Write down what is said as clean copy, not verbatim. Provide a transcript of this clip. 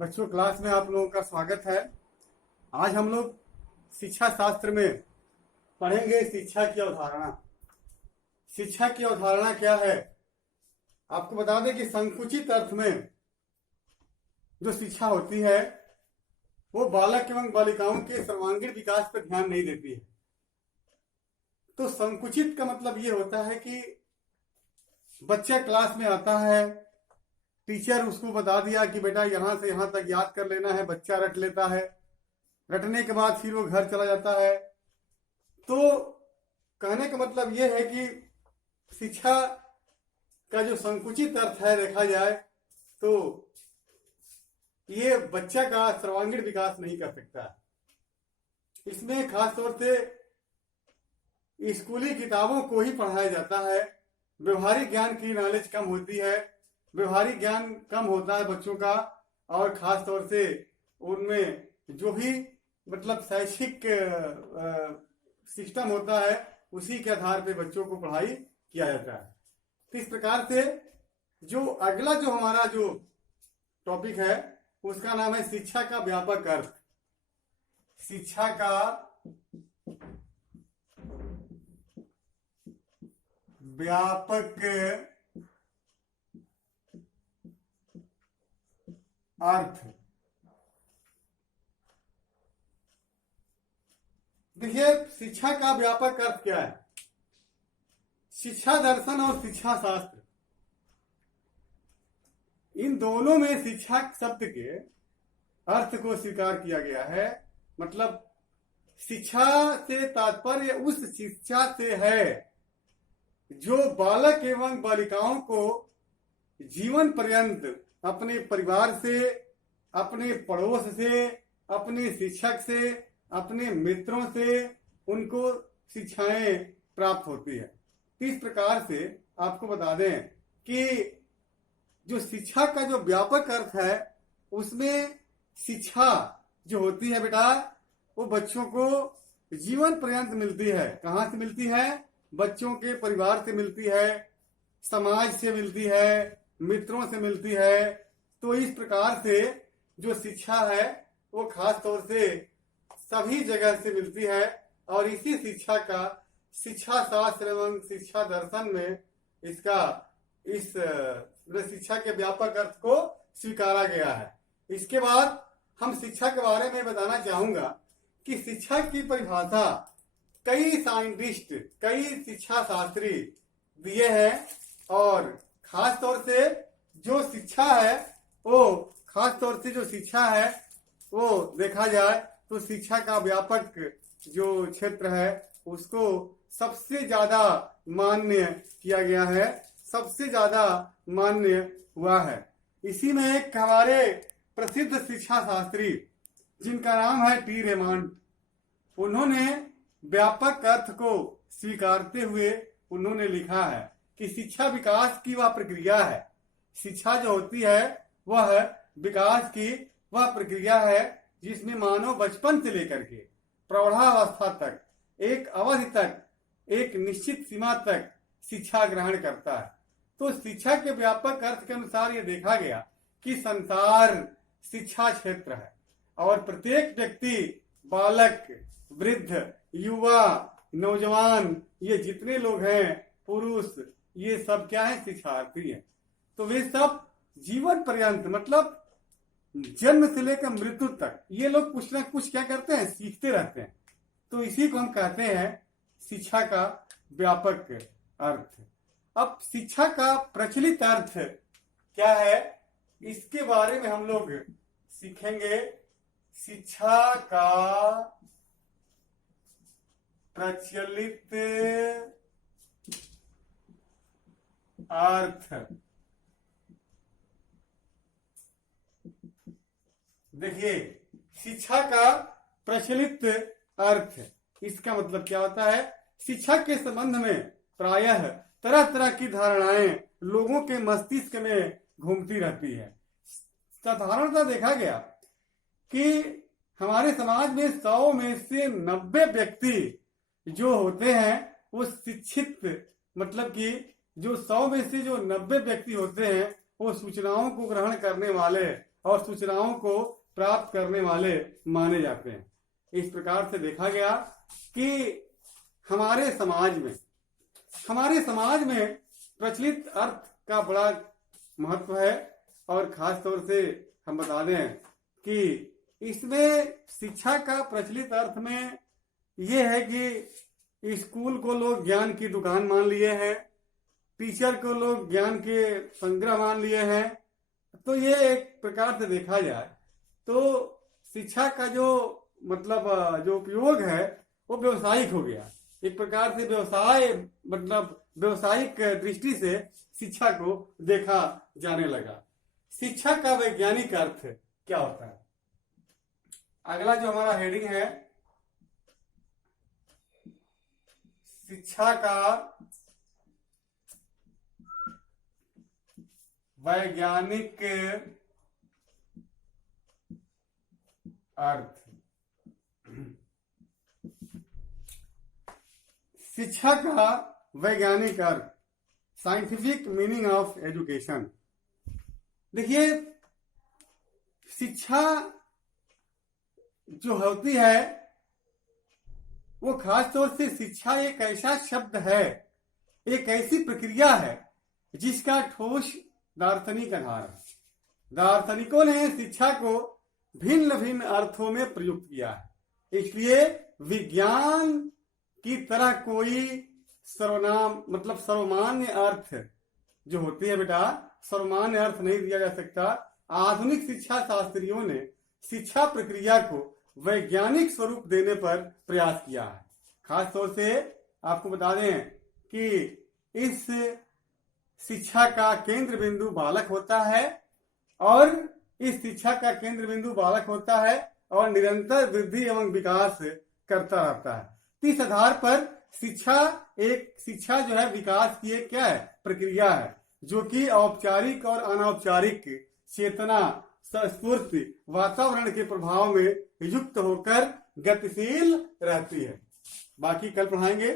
बच्चों, क्लास में आप लोगों का स्वागत है। आज हम लोग शिक्षा शास्त्र में पढ़ेंगे शिक्षा की अवधारणा। शिक्षा की अवधारणा क्या है? आपको बता दें कि संकुचित अर्थ में जो शिक्षा होती है वो बालक एवं बालिकाओं के सर्वांगीण विकास पर ध्यान नहीं देती है। तो संकुचित का मतलब ये होता है कि बच्चा क्लास में आता है, टीचर उसको बता दिया कि बेटा यहां से यहां तक याद कर लेना है, बच्चा रट लेता है। रटने के बाद फिर वो घर चला जाता है। तो कहने का मतलब ये है कि शिक्षा का जो संकुचित अर्थ है देखा जाए तो ये बच्चा का सर्वांगीण विकास नहीं कर सकता। इसमें खासतौर से स्कूली किताबों को ही पढ़ाया जाता है। व्यवहारिक ज्ञान की नॉलेज कम होती है, व्यवहारिक ज्ञान कम होता है बच्चों का, और खास तौर से उनमें जो भी मतलब शैक्षिक सिस्टम होता है उसी के आधार पे बच्चों को पढ़ाई किया जाता है। तो इस प्रकार से जो अगला जो हमारा जो टॉपिक है उसका नाम है शिक्षा का व्यापक अर्थ। शिक्षा का व्यापक अर्थ। देखिए, शिक्षा का व्यापक अर्थ क्या है? शिक्षा दर्शन और शिक्षा शास्त्र, इन दोनों में शिक्षा शब्द के अर्थ को स्वीकार किया गया है। मतलब शिक्षा से तात्पर्य उस शिक्षा से है जो बालक एवं बालिकाओं को जीवन पर्यंत अपने परिवार से, अपने पड़ोस से, अपने शिक्षक से, अपने मित्रों से उनको शिक्षाएं प्राप्त होती है। इस प्रकार से आपको बता दें कि जो शिक्षा का जो व्यापक अर्थ है उसमें शिक्षा जो होती है बेटा वो बच्चों को जीवन पर्यंत मिलती है। कहाँ से मिलती है? बच्चों के परिवार से मिलती है, समाज से मिलती है, मित्रों से मिलती है। तो इस प्रकार से जो शिक्षा है वो खास तौर से सभी जगह से मिलती है, और इसी शिक्षा का शिक्षा शास्त्र एवं शिक्षा दर्शन में इसका इस शिक्षा के व्यापक अर्थ को स्वीकारा गया है। इसके बाद हम शिक्षा के बारे में बताना चाहूंगा कि शिक्षा की परिभाषा कई साइंटिस्ट, कई शिक्षा शास्त्री दिए हैं, और खास तौर से जो शिक्षा है वो खास तौर से जो शिक्षा है वो देखा जाए तो शिक्षा का व्यापक जो क्षेत्र है उसको सबसे ज्यादा मान्य किया गया है, सबसे ज्यादा मान्य हुआ है। इसी में एक हमारे प्रसिद्ध शिक्षा शास्त्री जिनका नाम है टी रेमांड, उन्होंने व्यापक अर्थ को स्वीकारते हुए उन्होंने लिखा है कि शिक्षा विकास की वह प्रक्रिया है। शिक्षा जो होती है वह विकास की वह प्रक्रिया है जिसमें मानव बचपन से लेकर के प्रौढ़ावस्था तक, एक अवधि तक, एक निश्चित सीमा तक शिक्षा ग्रहण करता है। तो शिक्षा के व्यापक अर्थ के अनुसार ये देखा गया कि संसार शिक्षा क्षेत्र है, और प्रत्येक व्यक्ति, बालक, वृद्ध, युवा, नौजवान, ये जितने लोग हैं, पुरुष, ये सब क्या है? शिक्षार्थी है। तो वे सब जीवन पर्यंत मतलब जन्म से लेकर मृत्यु तक ये लोग कुछ ना कुछ क्या करते हैं? सीखते रहते हैं। तो इसी को हम कहते हैं शिक्षा का व्यापक अर्थ। अब शिक्षा का प्रचलित अर्थ क्या है इसके बारे में हम लोग सीखेंगे। शिक्षा का प्रचलित अर्थ, देखिए शिक्षा का प्रचलित अर्थ, इसका मतलब क्या होता है? शिक्षा के संबंध में प्रायः तरह तरह की धारणाएं लोगों के मस्तिष्क में घूमती रहती है। साधारणतः देखा गया कि हमारे समाज में 100 में से 90 व्यक्ति जो होते हैं वो शिक्षित, मतलब कि जो 100 में से जो 90 व्यक्ति होते हैं वो सूचनाओं को ग्रहण करने वाले और सूचनाओं को प्राप्त करने वाले माने जाते हैं। इस प्रकार से देखा गया कि हमारे समाज में प्रचलित अर्थ का बड़ा महत्व है। और खास तौर से हम बता दें कि इसमें शिक्षा का प्रचलित अर्थ में यह है कि स्कूल को लोग ज्ञान की दुकान मान लिए हैं, टीचर को लोग ज्ञान के संग्रह मान लिए हैं। तो ये एक प्रकार से देखा जाए तो शिक्षा का जो उपयोग है वो व्यवसायिक हो गया। एक प्रकार से व्यवसायिक दृष्टि से शिक्षा को देखा जाने लगा। शिक्षा का वैज्ञानिक अर्थ क्या होता है? अगला जो हमारा हेडिंग है, शिक्षा का वैज्ञानिक अर्थ। शिक्षा का वैज्ञानिक अर्थ, साइंटिफिक मीनिंग ऑफ एजुकेशन। देखिए, शिक्षा जो होती है वो खास तौर से शिक्षा एक ऐसा शब्द है, एक ऐसी प्रक्रिया है जिसका ठोस दार्शनिक आधार है। दार्शनिकों ने शिक्षा को भिन्न भिन्न अर्थों में प्रयुक्त किया है। इसलिए विज्ञान की तरह कोई सर्वमान्य अर्थ जो होती है बेटा, सर्वमान्य अर्थ नहीं दिया जा सकता। आधुनिक शिक्षा शास्त्रियों ने शिक्षा प्रक्रिया को वैज्ञानिक स्वरूप देने पर प्रयास किया है। खास तौर से आपको बता दें कि इस शिक्षा का केंद्र बिंदु बालक होता है और इस शिक्षा का केंद्र बिंदु बालक होता है और निरंतर वृद्धि एवं विकास करता रहता है। इस आधार पर शिक्षा जो है विकास की एक क्या है, प्रक्रिया है, जो कि औपचारिक और अनौपचारिक चेतना स्फूर्ति वातावरण के प्रभाव में युक्त होकर गतिशील रहती है। बाकी कल पढ़ाएंगे।